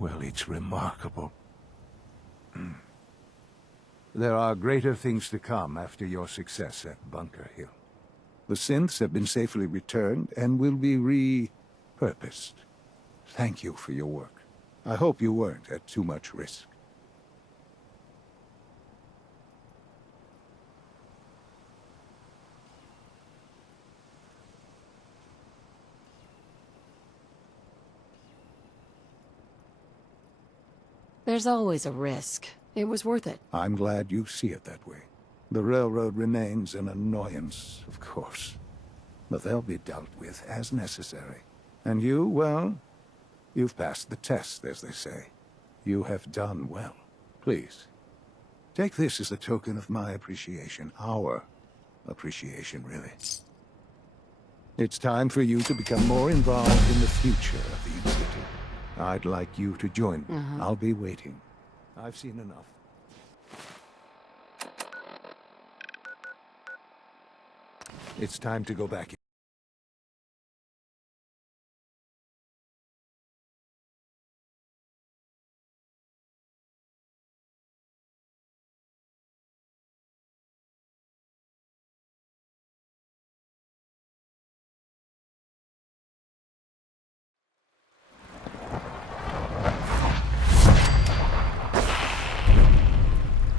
Well, it's remarkable. There are greater things to come after your success at Bunker Hill. The synths have been safely returned and will be repurposed. Thank you for your work. I hope you weren't at too much risk. There's always a risk. It was worth it. I'm glad you see it that way. The railroad remains an annoyance, of course. But they'll be dealt with as necessary. And you, well, you've passed the test, as they say. You have done well. Please, take this as a token of my appreciation. Our appreciation, really. It's time for you to become more involved in the future of the Institute. I'd like you to join me. I'll be waiting. I've seen enough. It's time to go back.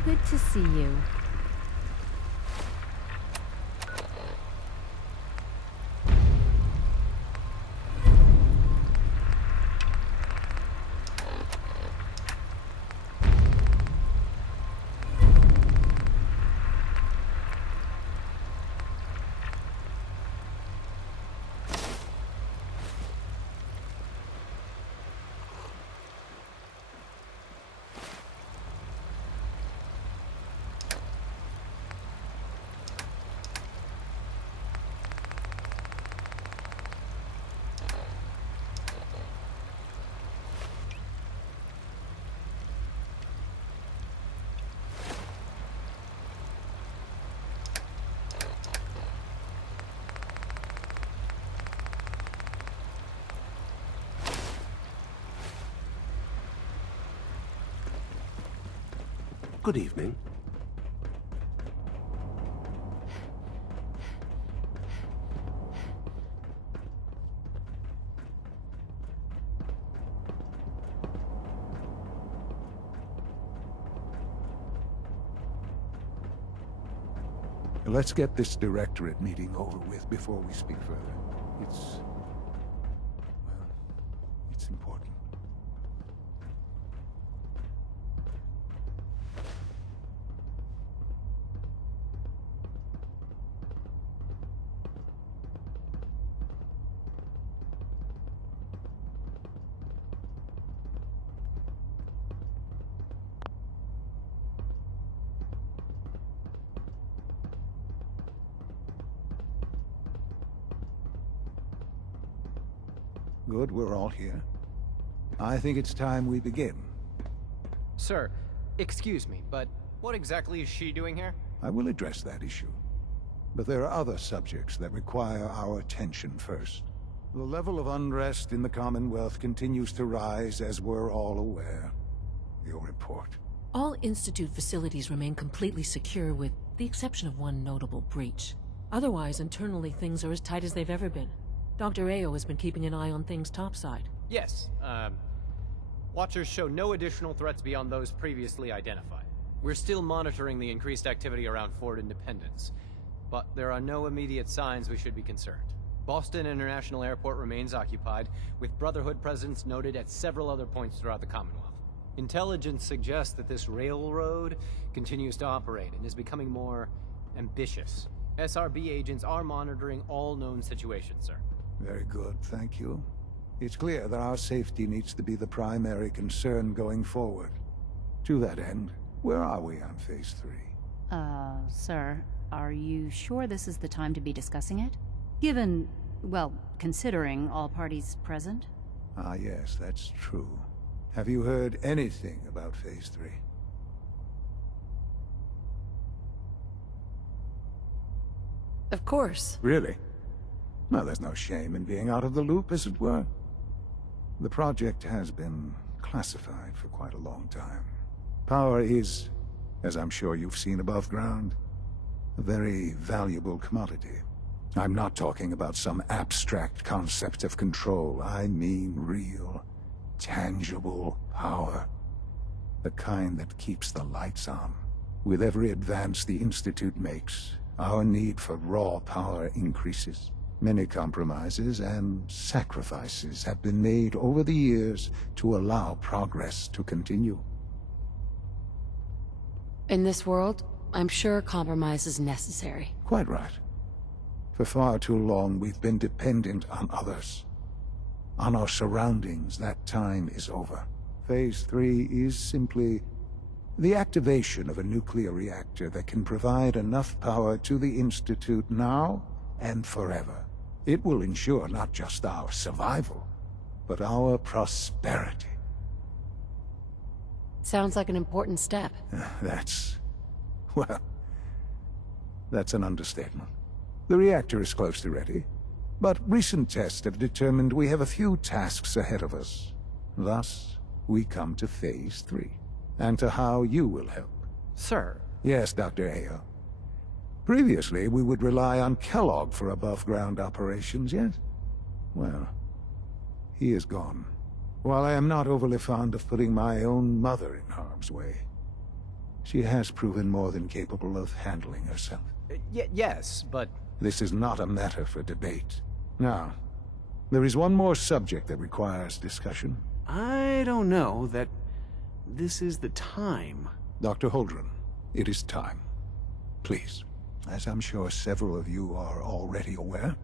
Good to see you. Good evening. Let's get this directorate meeting over with before we speak further. It's important. Good, we're all here. I think it's time we begin. Sir, excuse me, but what exactly is she doing here? I will address that issue. But there are other subjects that require our attention first. The level of unrest in the Commonwealth continues to rise, as we're all aware. Your report. All Institute facilities remain completely secure with the exception of one notable breach. Otherwise, internally things are as tight as they've ever been. Dr. Ayo has been keeping an eye on things topside. Yes, Watchers show no additional threats beyond those previously identified. We're still monitoring the increased activity around Fort Independence, but there are no immediate signs we should be concerned. Boston International Airport remains occupied, with Brotherhood presence noted at several other points throughout the Commonwealth. Intelligence suggests that this railroad continues to operate and is becoming more ambitious. SRB agents are monitoring all known situations, sir. Very good, thank you. It's clear that our safety needs to be the primary concern going forward. To that end, where are we on Phase 3? Sir, are you sure this is the time to be discussing it? Given, well, considering all parties present? Ah, yes, that's true. Have you heard anything about Phase 3? Of course. Really? Well, there's no shame in being out of the loop, as it were. The project has been classified for quite a long time. Power is, as I'm sure you've seen above ground, a very valuable commodity. I'm not talking about some abstract concept of control. I mean real, tangible power. The kind that keeps the lights on. With every advance the Institute makes, our need for raw power increases. Many compromises and sacrifices have been made over the years to allow progress to continue. In this world, I'm sure compromise is necessary. Quite right. For far too long, we've been dependent on others. On our surroundings. That time is over. Phase 3 is simply the activation of a nuclear reactor that can provide enough power to the Institute now and forever. It will ensure not just our survival, but our prosperity. Sounds like an important step. Well, that's an understatement. The reactor is close to ready, but recent tests have determined we have a few tasks ahead of us. Thus, we come to Phase 3, and to how you will help. Sir, Yes, Dr. Ayo. Previously, we would rely on Kellogg for above-ground operations, yes? Well, he is gone. While I am not overly fond of putting my own mother in harm's way, she has proven more than capable of handling herself. yes, but... This is not a matter for debate. Now, there is one more subject that requires discussion. I don't know that this is the time. Dr. Holdren, it is time. Please. As I'm sure several of you are already aware,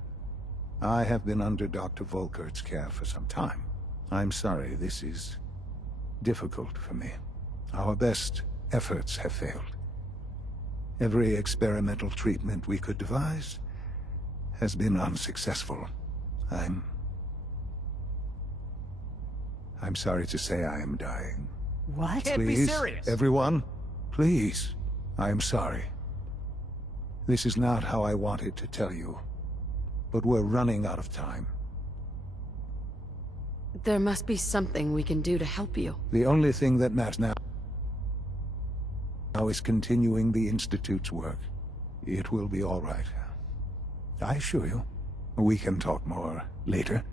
I have been under Dr. Volkert's care for some time. I'm sorry, this is difficult for me. Our best efforts have failed. Every experimental treatment we could devise has been unsuccessful. I'm sorry to say I am dying. What? Can't be Please, serious. everyone, please. I am sorry. This is not how I wanted to tell you, but we're running out of time. There must be something we can do to help you. The only thing that matters now is continuing the Institute's work. It will be all right. I assure you. We can talk more later.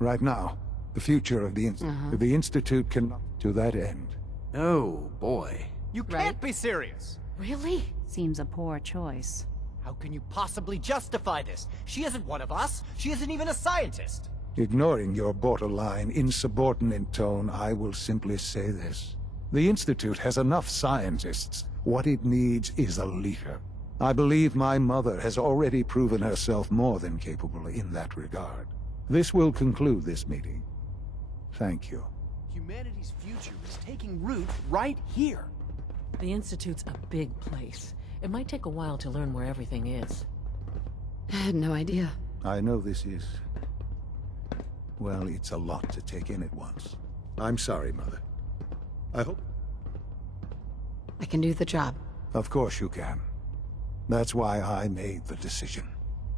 Right now, the future of the Institute can... To that end, Oh, boy. You Right. can't be serious! Really? Seems a poor choice. How can you possibly justify this? She isn't one of us! She isn't even a scientist! ignoring your borderline, insubordinate tone, I will simply say this. The Institute has enough scientists. What it needs is a leader. I believe my mother has already proven herself more than capable in that regard. This will conclude this meeting. Thank you. Humanity's future is taking root right here. The Institute's a big place. It might take a while to learn where everything is. I had no idea. I know this is... Well, it's a lot to take in at once. I'm sorry, Mother. I hope... I can do the job. Of course you can. That's why I made the decision.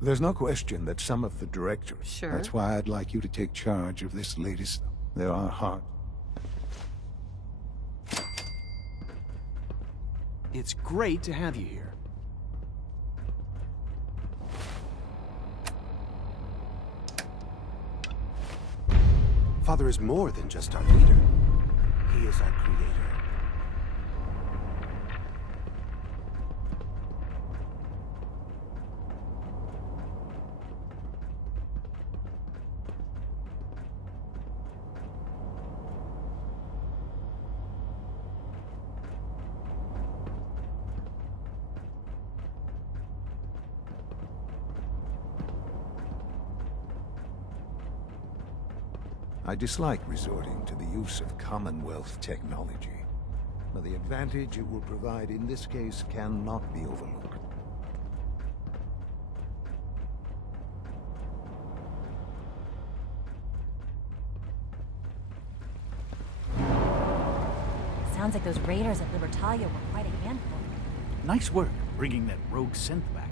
There's no question that some of the directors... Sure. That's why I'd like you to take charge of this latest... There are hard... It's great to have you here. Father is more than just our leader. He is our creator. I dislike resorting to the use of Commonwealth technology, but the advantage it will provide in this case cannot be overlooked. Sounds like those raiders at Libertalia were quite a handful. Nice work bringing that rogue synth back.